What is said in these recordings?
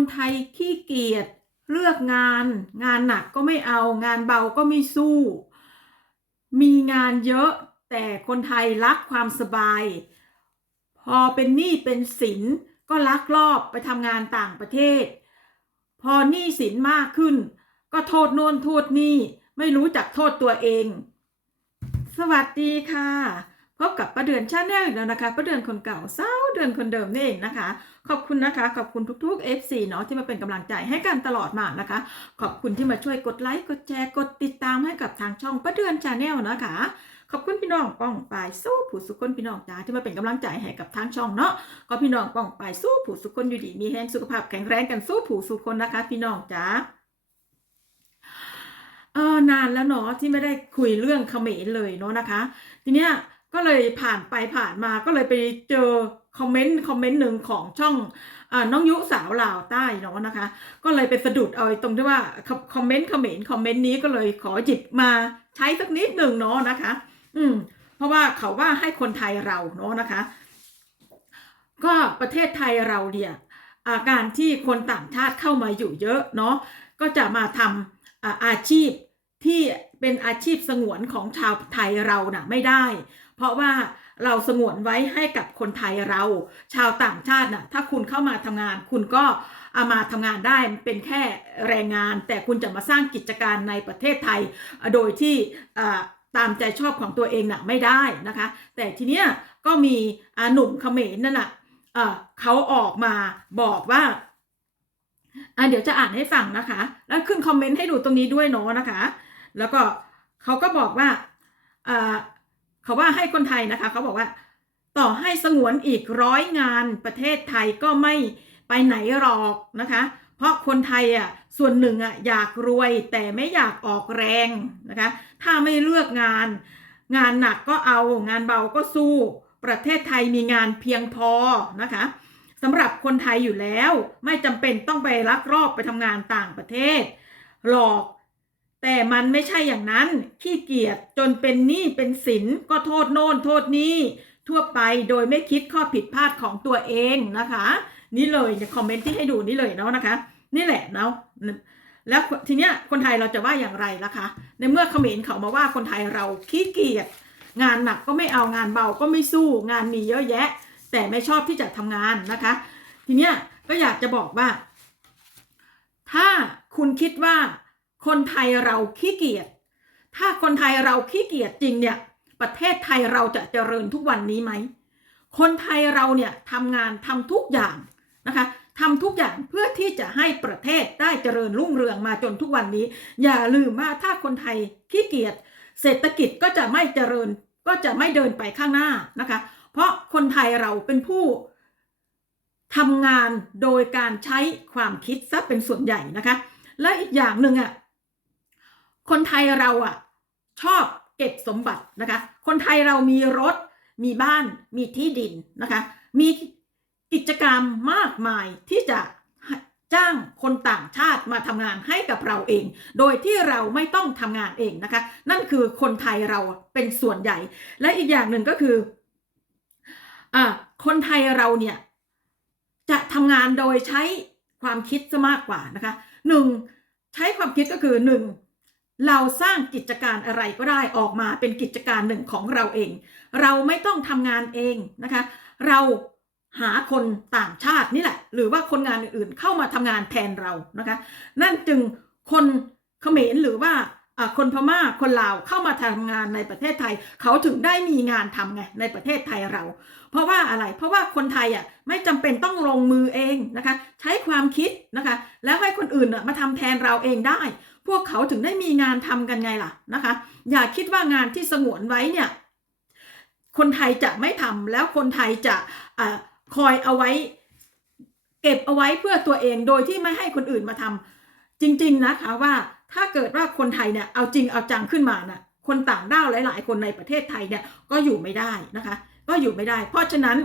คนไทยขี้เกียจเลือกงาน งานหนักก็ไม่เอา งานเบาก็ไม่สู้ มีงานเยอะ แต่คนไทยรักความสบาย พอเป็นหนี้เป็นสินก็ลักลอบไปทำงานต่างประเทศ พอหนี้สินมากขึ้น ก็โทษโน่นโทษนี่ไม่รู้จักโทษตัวเอง สวัสดีค่ะ พบกับประเดือนชาแนลอีกแล้วนะคะประเดือนคนเก่าเศร้าเดือนคนเดิมนี่เองนะคะ ขอบคุณนะคะขอบคุณทุกๆ FC เนาะที่มาเป็นกำลังใจให้กันตลอดมานะคะ ขอบคุณที่มาช่วยกดไลค์กดแชร์กดติดตามให้กับทางช่องประเดือนชาแนลนะคะ ขอบคุณพี่น้องป้องปายสู้ผู้สุคนพี่น้องจ้าที่มาเป็นกำลังใจให้กับทางช่องเนาะก็พี่น้องป้องปายสู้ผู้สุคนอยู่ดีมีแรงสุขภาพแข็งแรงกันสู้ผู้สุคนนะคะ พี่น้องจ้าเออนานแล้วเนาะที่ไม่ได้คุยเรื่องเขมรเลยเนาะนะคะ ทีเนี้ย ก็เลยผ่านไปผ่านมาก็เลยไปเจอคอมเมนต์คอมเมนต์หนึ่งของช่องอน้องยุสาวลาวใต้เนาะนะคะ ก็เลยไปสะดุดเอาตรงที่ว่าคอมเมนต์คอมเขมรคอมเมนต์นี้ก็เลยขอหยิบมาใช้สักนิดหนึ่งเนาะนะคะ อืม เพราะว่าเขาว่าให้คนไทยเราเนาะนะคะ ก็ประเทศไทยเราเนี่ยอาการที่คนต่างชาติเข้ามาอยู่เยอะเนาะก็จะมาทำอาอาชีพที่เป็นอาชีพสงวนของชาวไทยเราน่ะไม่ได้ เพราะว่าเราสงวนไว้ให้กับคนไทยเรา ชาวต่างชาติน่ะถ้าคุณเข้ามาทำงาน คุณก็เอามาทำงานได้เป็นแค่แรงงาน แต่คุณจะมาสร้างกิจการในประเทศไทย โดยที่ตามใจชอบของตัวเองน่ะไม่ได้นะคะ แต่ทีเนี้ยก็มีหนุ่มเขมรนั่นนะเอ่อเขาออกมาบอกว่าเดี๋ยวจะอ่านให้ฟังนะคะ แล้วขึ้นคอมเมนต์ให้ดูตรงนี้ด้วยเนาะนะคะ แล้วก็เขาก็บอกว่า เขาว่าให้คนไทยนะคะ เขาบอกว่า ต่อให้สงวนอีกร้อยงานประเทศไทยก็ไม่ไปไหนหรอกนะคะ เพราะคนไทยอะส่วนหนึ่งอะอยากรวยแต่ไม่อยากออกแรงนะคะ ถ้าไม่เลือกงาน งานหนักก็เอางานเบาก็สู้ ประเทศไทยมีงานเพียงพอนะคะสำหรับคนไทยอยู่แล้ว ไม่จำเป็นต้องไปลักลอบไปทำงานต่างประเทศหรอก แต่มันไม่ใช่อย่างนั้นขี้เกียจจนเป็นหนี้เป็นสินก็โทษโน่นโทษนี้ทั่วไปโดยไม่คิดข้อผิดพลาดของตัวเองนะคะ นี่เลยในคอมเมนต์ที่ให้ดูนี่เลยเนาะนะคะ นี่แหละเนาะแล้วทีเนี้ยคนไทยเราจะว่าอย่างไรล่ะคะ ในเมื่อเขมรเขามาว่าคนไทยเราขี้เกียจงานหนักก็ไม่เอางานเบาก็ไม่สู้งานมีเยอะแยะ แต่ไม่ชอบที่จะทำงานนะคะ ทีเนี้ยก็อยากจะบอกว่า ถ้าคุณคิดว่า คนไทยเราขี้เกียจถ้าคนไทยเราขี้เกียจจริงเนี่ย ประเทศไทยเราจะเจริญทุกวันนี้ไหม คนไทยเราเนี่ยทำงานทำทุกอย่างนะคะทำทุกอย่างเพื่อที่จะให้ประเทศได้เจริญรุ่งเรืองมาจนทุกวันนี้ อย่าลืมว่าถ้าคนไทยขี้เกียจเศรษฐกิจก็จะไม่เจริญก็จะไม่เดินไปข้างหน้านะคะ เพราะคนไทยเราเป็นผู้ทำงานโดยการใช้ความคิดซะเป็นส่วนใหญ่นะคะ และอีกอย่างหนึ่งอะ คนไทยเราอะชอบเก็บสมบัตินะคะ คนไทยเรามีรถ มีบ้าน มีที่ดินนะคะ มีกิจกรรมมากมายที่จะจ้างคนต่างชาติมาทำงานให้กับเราเอง โดยที่เราไม่ต้องทำงานเองนะคะ นั่นคือคนไทยเราเป็นส่วนใหญ่ และอีกอย่างหนึ่งก็คืออ่าคนไทยเราเนี่ยจะทำงานโดยใช้ความคิดซะมากกว่านะคะหนึ่งใช้ความคิดก็คือหนึ่ง เราสร้างกิจการอะไรก็ได้ออกมาเป็นกิจการหนึ่งของเราเอง เราไม่ต้องทำงานเองนะคะ เราหาคนต่างชาตินี่แหละ หรือว่าคนงานอื่นๆเข้ามาทำงานแทนเรานะคะ นั่นจึงคนเขมรหรือว่าคนพม่าคนลาวเข้ามาทำงานในประเทศไทย เขาถึงได้มีงานทำไงในประเทศไทยเรา เพราะว่าอะไรเพราะว่าคนไทยอะไม่จำเป็นต้องลงมือเองนะคะ ใช้ความคิดนะคะ แล้วให้คนอื่นมาทำแทนเราเองได้ วกเขาถึงได้มีงานทำกันไงล่ะนะคะ อย่าคิดว่างานที่สงวนไว้เนี่ย คนไทยจะไม่ทำแล้วคนไทยจะอคอยเอาไว้ เก็บเอาไว้เพื่อตัวเองโดยที่ไม่ให้คนอื่นมาทำจริง ๆนะคะว่าถ้าเกิดว่าคนไทยเนี่ยเอาจริงเอาจังขึ้นมาน่ะคนต่างด้าวหลาย ๆ คนในประเทศไทยเนี่ยก็อยู่ไม่ได้นะคะ ก็อยู่ไม่ได้ เพราะฉะนั้น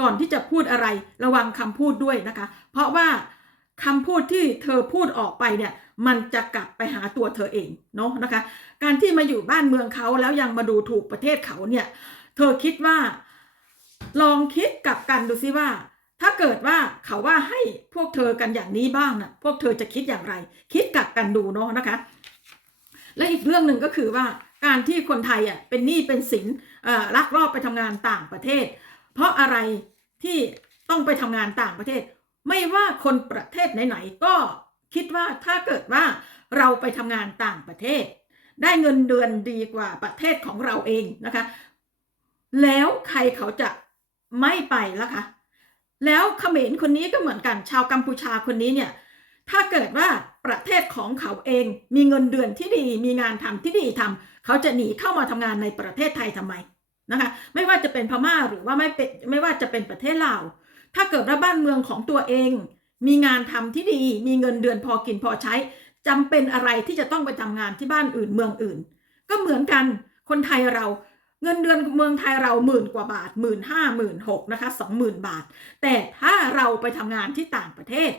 ก่อนที่จะพูดอะไรระวังคำพูดด้วยนะคะ เพราะว่า คำพูดที่เธอพูดออกไปเนี่ยมันจะกลับไปหาตัวเธอเองเนาะนะคะ การที่มาอยู่บ้านเมืองเขาแล้วยังมาดูถูกประเทศเขาเนี่ย เธอคิดว่า ลองคิดกลับกันดูซิว่า ถ้าเกิดว่าเขาว่าให้พวกเธอกันอย่างนี้บ้างนะพวกเธอจะคิดอย่างไร คิดกลับกันดูเนาะนะคะ และอีกเรื่องหนึ่งก็คือว่าการที่คนไทยอะเป็นหนี้เป็นสินอ่อลักลอบไปทำงานต่างประเทศ เพราะอะไรที่ต้องไปทำงานต่างประเทศ ไม่ว่าคนประเทศไหนๆก็คิดว่าถ้าเกิดว่าเราไปทำงานต่างประเทศ ได้เงินเดือนดีกว่าประเทศของเราเองนะคะ แล้วใครเขาจะไม่ไปล่ะคะ แล้วเขมรคนนี้ก็เหมือนกันชาวกัมพูชาคนนี้เนี่ยถ้าเกิดว่าประเทศของเขาเองมีเงินเดือนที่ดี มีงานทำที่ดีทำเขาจะหนีเข้ามาทำงานในประเทศไทยทำไมนะคะ ไม่ว่าจะเป็นพม่าหรือว่าไม่เป็นไม่ว่าจะเป็นประเทศลาว ถ้าเกิดว่าบ้านเมืองของตัวเอง มีงานทำที่ดี มีเงินเดือนพอกินพอใช้จำเป็นอะไรที่จะต้องไปทำงานที่บ้านอื่นเมืองอื่น ก็เหมือนกันคนไทยเราเงินเดือนเมืองไทยเราหมื่นกว่าบาทหมื่นห้าหมื่นหกนะคะสองหมื่นบาท แต่ถ้าเราไปทำงานที่ต่างประเทศ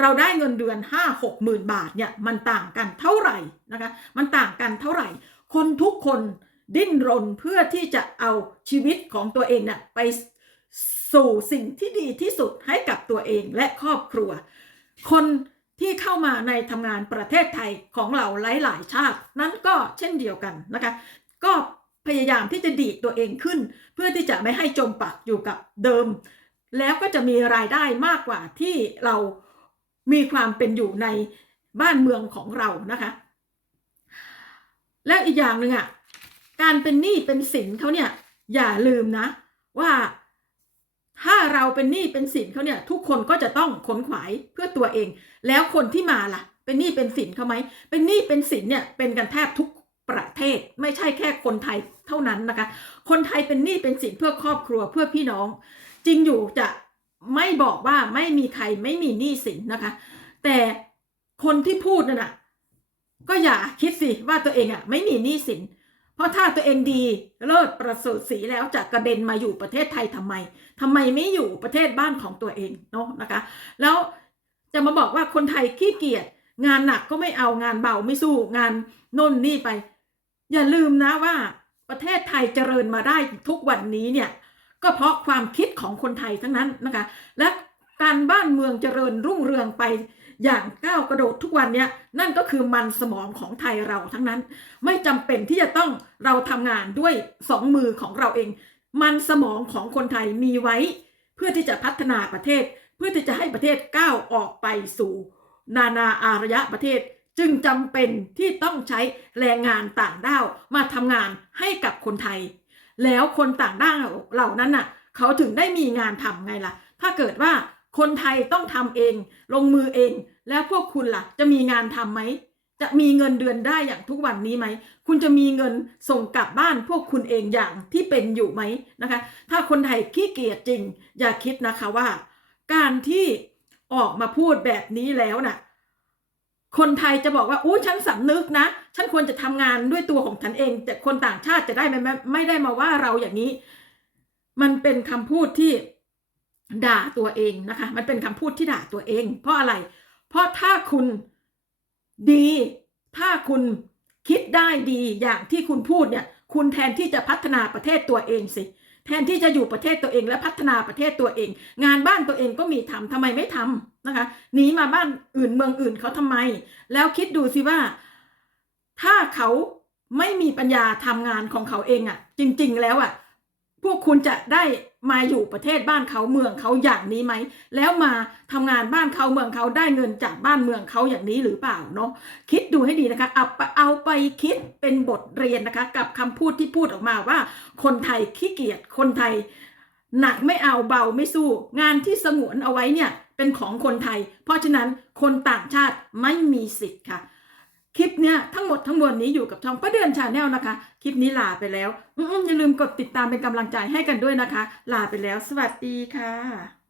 เราได้เงินเดือนห้าหกหมื่นบาทเนี่ยมันต่างกันเท่าไหร่นะคะมันต่างกันเท่าไหร่ คนทุกคนดิ้นรนเพื่อที่จะเอาชีวิตของตัวเองเนี่ยไป สู่สิ่งที่ดีที่สุดให้กับตัวเองและครอบครัว คนที่เข้ามาในทำงานประเทศไทยของเราหลาย ๆ ชาติ นั้นก็เช่นเดียวกันนะคะ ก็พยายามที่จะดีดตัวเองขึ้น เพื่อที่จะไม่ให้จมปักอยู่กับเดิม แล้วก็จะมีรายได้มากกว่าที่เรามีความเป็นอยู่ในบ้านเมืองของเรานะคะ แล้วอีกอย่างหนึ่งอะการเป็นหนี้เป็นสินเขาเนี่ยอย่าลืมนะว่า ถ้าเราเป็นหนี้เป็นสินเขาเนี่ย ทุกคนก็จะต้องขนขวายเพื่อตัวเอง แล้วคนที่มาล่ะ เป็นหนี้เป็นสินเขาไหมเป็นหนี้เป็นสินเนี่ยเป็นกันแทบทุกประเทศไม่ใช่แค่คนไทยเท่านั้นนะคะ คนไทยเป็นหนี้เป็นสินเพื่อครอบครัวเพื่อพี่น้อง จริงอยู่จะไม่บอกว่าไม่มีใครไม่มีหนี้สินนะคะ แต่คนที่พูดนั่นน่ะก็อย่าคิดสิว่าตัวเองอะไม่มีหนี้สิน เพราะถ้าตัวเองดีเลิศประเสริฐสีแล้วจะกระเด็นมาอยู่ประเทศไทยทำไมทำไมไม่อยู่ประเทศบ้านของตัวเองเนาะนะคะ แล้วจะมาบอกว่าคนไทยขี้เกียจงานหนักก็ไม่เอางานเบาไม่สู้งานน่นนี่ไป อย่าลืมนะว่าประเทศไทยเจริญมาได้ทุกวันนี้เนี่ยก็เพราะความคิดของคนไทยทั้งนั้นนะคะ และการบ้านเมืองเจริญรุ่งเรืองไป อย่างก้าวกระโดดทุกวันเนี้ยนั่นก็คือมันสมองของไทยเราทั้งนั้น ไม่จำเป็นที่จะต้องเราทำงานด้วยสองมือของเราเอง มันสมองของคนไทยมีไว้ เพื่อที่จะพัฒนาประเทศ เพื่อที่จะให้ประเทศก้าวออกไปสู่ นานาอารยประเทศจึงจำเป็นที่ต้องใช้แรงงานต่างด้าวมาทำงานให้กับคนไทย แล้วคนต่างด้าวเหล่านั้นน่ะ เขาถึงได้มีงานทำไงล่ะ ถ้าเกิดว่า คนไทยต้องทำเอง ลงมือเอง แล้วพวกคุณล่ะ จะมีงานทำไหม จะมีเงินเดือนได้อย่างทุกวันนี้ไหม คุณจะมีเงินส่งกลับบ้านพวกคุณเองอย่างที่เป็นอยู่ไหมนะคะ ถ้าคนไทยขี้เกียจจริง อย่าคิดนะคะว่า การที่ออกมาพูดแบบนี้แล้วน่ะ คนไทยจะบอกว่าอู้ฉันสำนึกนะ ฉันควรจะทำงานด้วยตัวของฉันเอง แต่คนต่างชาติจะได้ไม่ไม่ไม่ได้มาว่าเราอย่างนี้ มันเป็นคำพูดที่ ด่าตัวเองนะคะ มันเป็นคำพูดที่ด่าตัวเอง เพราะอะไร เพราะถ้าคุณดี ถ้าคุณคิดได้ดีอย่างที่คุณพูดเนี่ย คุณแทนที่จะพัฒนาประเทศตัวเองสิ แทนที่จะอยู่ประเทศตัวเองและพัฒนาประเทศตัวเอง งานบ้านตัวเองก็มีทำทำไมไม่ทำนะคะหนีมาบ้านอื่นเมืองอื่นเขาทำไม แล้วคิดดูสิว่า ถ้าเขาไม่มีปัญญาทำงานของเขาเองอะ่ะ จริง ๆ แล้วอะ่ะ พวกคุณจะได้ มาอยู่ประเทศบ้านเขาเมืองเขาอย่างนี้ไหม แล้วมาทำงานบ้านเขาเมืองเขาได้เงินจากบ้านเมืองเขาอย่างนี้หรือเปล่าเนาะคิดดูให้ดีนะคะเอาไปเอาไปคิดเป็นบทเรียนนะคะ กับคำพูดที่พูดออกมาว่า คนไทยขี้เกียจคนไทย หนักไม่เอาเบาไม่สู้ งานที่สงวนเอาไว้เนี่ยเป็นของคนไทย เพราะฉะนั้นคนต่างชาติไม่มีสิทธิ์ค่ะ คลิปเนี้ยทั้งหมดทั้งมวลนี้อยู่กับช่องประเดือนชาแนลนะคะ คลิปนี้ลาไปแล้ว อืมอย่าลืมกดติดตามเป็นกำลังใจให้กันด้วยนะคะ ลาไปแล้ว สวัสดีค่ะ